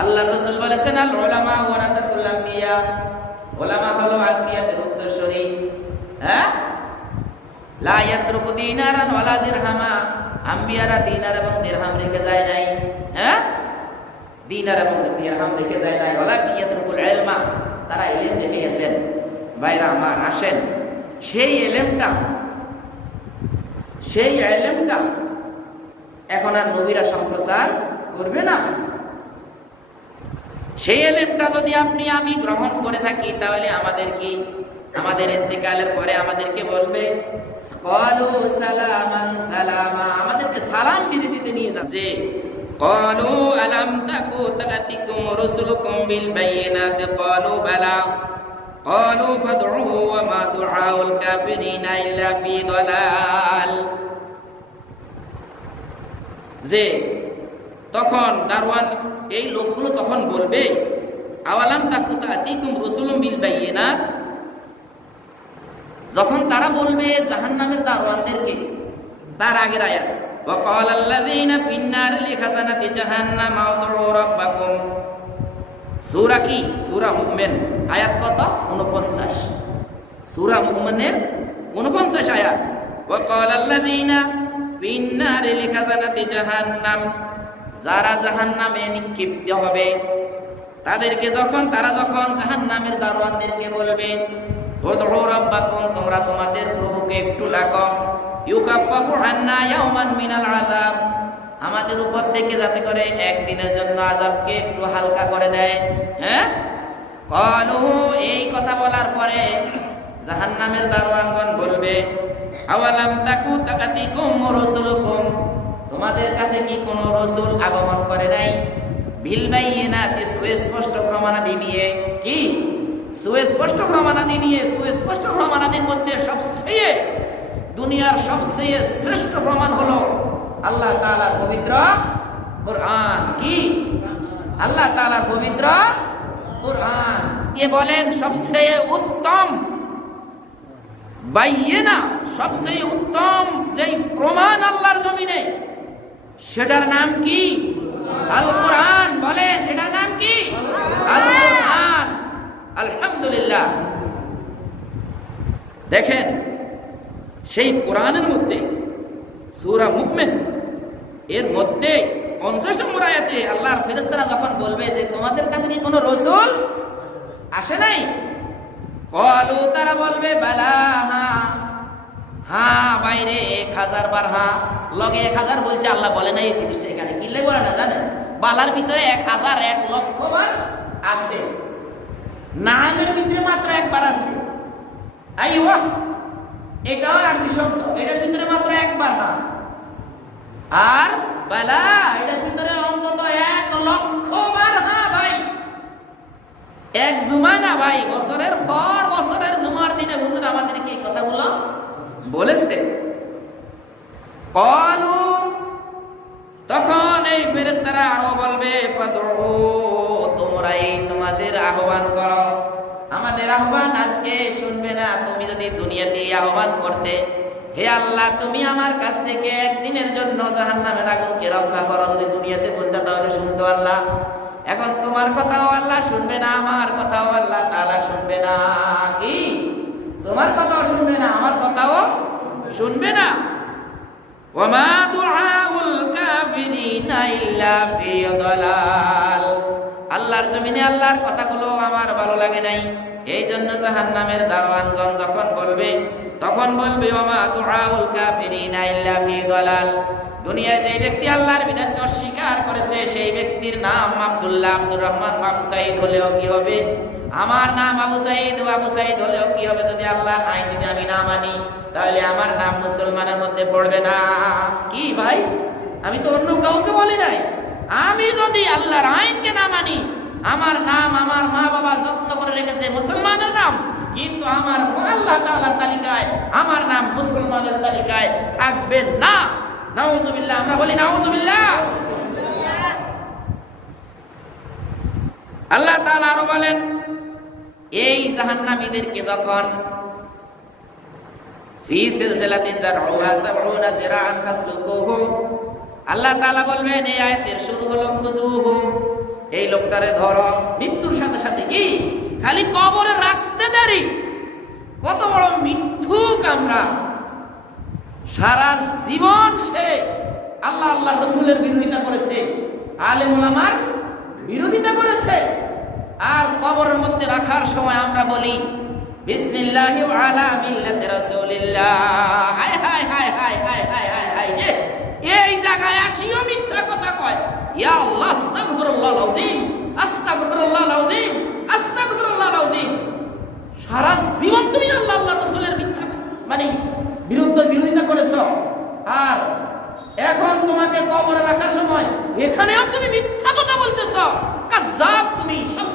আল্লাহ রসুল বলেছেন, আল ওলামা ওয়ারাসাতুল আম্বিয়া। ওলামা হলো আম্বিয়াদের উত্তরসূরি। হ্যাঁ? লা ইয়াতরুকু দিনারান ওয়ালা দিরহামা। আম্বিয়ারা দিনার এবং দিরহাম রেখে যায় নাই। হ্যাঁ? দিনার এবং দিরহাম রেখে যায় নাই। ওলা ইয়াতরুকুল ইলমা? তারা ইলম রেখে গেছেন ভাইরা আমার আসেন। সেই এলেমটা সেই এলেমটা এখন আর নবীরা সম্প্রচার করবে না। সেই এলেমটা যদি আপনি আমি গ্রহণ করে থাকি তাহলে আমাদের কি আমাদের ইন্তেকালের পরে আমাদেরকে বলবে কলু সালামান সালামা আমাদেরকে সালাম দিতে দিতে নিয়ে যাচ্ছে قالوا ألم تكو تأتكم رسلكم بالبينات قالوا بلى قالوا فادعوه وما دعاء الكافرين إلا في ضلال যে তখন দারওয়ান এই লোকগুলো তখন বলবে আওয়ালাম তাকুতা আতিকুম রসুলুম বিল বাইয়িনাত যখন তারা বলবে জাহান্নামের দারওয়ানদেরকে তার আগের আয়াত وقال الذين في النار لخزنة جهنم ادعوا ربكم সূরা কি সূরা মুমিন আয়াত কত 49 সূরা মুমিনের 49 আয়াত وقال الذين في النار لخزنة جهنم যারা জাহান্নামে নিক্ষিপ্ত হবে, তাদেরকে যখন, তারা যখন জাহান্নামের দারোয়ানদেরকে বলবে, উদউ রাব্বাকুম, তোমরা তোমাদের প্রভুকে একটু ডাকো। ইউকাফফাফু আন্না ইয়াওমান মিনাল আমাদের উপর থেকে যাতে করে একদিনের জন্য আযাবকে একটু হালকা করে দেয়। হ্যাঁ? এই কথা বলার পরে জাহান্নামের দারোয়ানগণ বলবে, আওয়ালাম তাকু তাকাতিকুম রাসূলুকুম? তোমাদের কাছে কি কোনো রসুল আগমন করে নাই? বিল বাইয়িনাতি সুস্পষ্ট প্রমাণাদি নিয়ে কি? সুস্পষ্ট প্রমাণাদি নিয়ে, সুস্পষ্ট প্রমাণাদির মধ্যে সবচেয়ে দুনিয়ার সবচেয়ে শ্রেষ্ঠ প্রমাণ হলো আল্লাহ তাআলার পবিত্র কোরআন। কি? আল্লাহ তাআলার পবিত্র কোরআন। কে বলেন সবচেয়ে উত্তম। বাইয়েনা সবচেয়ে উত্তম যেই প্রমাণ আল্লাহর জমিনে সেটার নাম কি? আল কোরআন বলেন, সেটার নাম কি? আল কোরআন। আলহামদুলিল্লাহ। দেখেন, সেই কোরআনের মধ্যে সূরা মুকমিন এর মধ্যে পঞ্চাশ নম্বর আয়াতে আল্লাহর ফেরেশতারা যখন বলবে যে, তোমাদের কাছে কি কোনো রসুল আসে নাই? কলু, তারা বলবে, বালা হ্যাঁ হ্যাঁ বাইরে এক হাজার বার হ্যাঁ লগে এক হাজার বলছে, আল্লাহ বলে না এই জিনিসটা এখানে। কিনলে বলে না, জানেন? বালার ভিতরে এক হাজার এক লক্ষ বার আছে। নামের ভিতরে মাত্র একবার আছে। আই ওয়াহ এটাও আরবি শব্দ। এটার ভিতরে মাত্র একবার না। আর বালা, এটার ভিতরে অন্তত এক লক্ষ বার হ্যাঁ ভাই। এক জুমা না ভাই, বছরের পর বছরের জুমার দিনে হুজুর আমাদেরকে এই কথাগুলো বলেছে। কলু তখন এই ফেরেস্তারা আরও বলবে তোমরাই তোমাদের আহ্বান করো। আমাদের আহ্বান আজকে শুনবে না, তুমি যদি দুনিয়াতে আহ্বান করতে। হে আল্লাহ, তুমি আমার কাছ থেকে একদিনের জন্য জাহান্নামের আগুনকে রক্ষা করো। যদি দুনিয়াতে বলতে, তাহলে শুনতো আল্লাহ। এখন তোমার কথাও আল্লাহ শুনবে না, আমার কথাও আল্লাহ তাআলা শুনবে না। কি? তোমার কথাও শুনবে না, আমার কথাও শুনবে না? ওমা দুআউল কাফিরিনা ইল্লা ফি দালাল আল্লাহর জমিনে আল্লাহর কথাগুলো আমার ভালো লাগে নাই। এই জন্য জাহান্নামের দারোয়ানগণ যখন বলবে, তখন বলবে, ওমা দুআউল কাফিরিনা ইল্লা ফি দালাল। দুনিয়ায় যে ব্যক্তি আল্লাহর বিধানকে অস্বীকার করেছে সেই ব্যক্তির নাম আব্দুল্লাহ আব্দুর রহমান বাবু সাইদ হলেও কি হবে? আমার নাম আবু সাইদ আবু সাইদ হলেও কি হবে যদি আল্লাহর আইন যদি আমি না মানি? তাহলে আমার নাম মুসলমানের মধ্যে পড়বে না। কি ভাই? আমি তো অন্য কাউকে বলি নাই। আমি যদি আল্লাহর আইনকে না মানি, আমার নাম আমার মা বাবা যত্ন করে রেখেছে মুসলমানের নাম, কিন্তু আমার আল্লাহ তাআলার তালিকায়, আমার নাম মুসলমানের তালিকায় থাকবে না। নাউজুবিল্লাহ, আমরা বলি নাউজুবিল্লাহ। আল্লাহ তাআলা আরও বলেন, এই জাহান্নামীদেরকে যখন ফি সিলসিলাতিন জারউহা সাবউনা জিরাআন ফাসলুকুহু, আল্লাহ তাআলা বলবেন, এই আয়াতের শুরু হলো খুজুহু এই লোকটারে ধরো, মৃত্যুর সাথে সাথে কি? খালি কবরে রাখতে দেরি। কত বড় মিথ্যুক আমরা। সারা জীবন সে আল্লাহ আল্লাহ রসুলের বিরোধিতা করেছে, আলেম ওলামার বিরোধিতা করেছে। আর কবরের মধ্যে রাখার সময় আমরা বলি, বিসমিল্লাহি আলা মিল্লাতি রাসূলিল্লাহ। যে এই জায়গায় আসিও মিথ্যা কথা কয়। ইয়া আল্লাহ, আস্তাগফিরুল্লাহ আলাউযিম আস্তাগফিরুল্লাহ আলাউযিম আস্তাগফিরুল্লাহ আলাউযিম সারা জীবন তুমি আল্লাহ রসুলের মিথ্যা মানে বিরুদ্ধ বিরোধিতা করেছ। আর এখন তোমাকে কবরে রাখার সময় এখানেও তুমি মিথ্যা কথা বলতেছ। কাজাব তুমি সবচেয়ে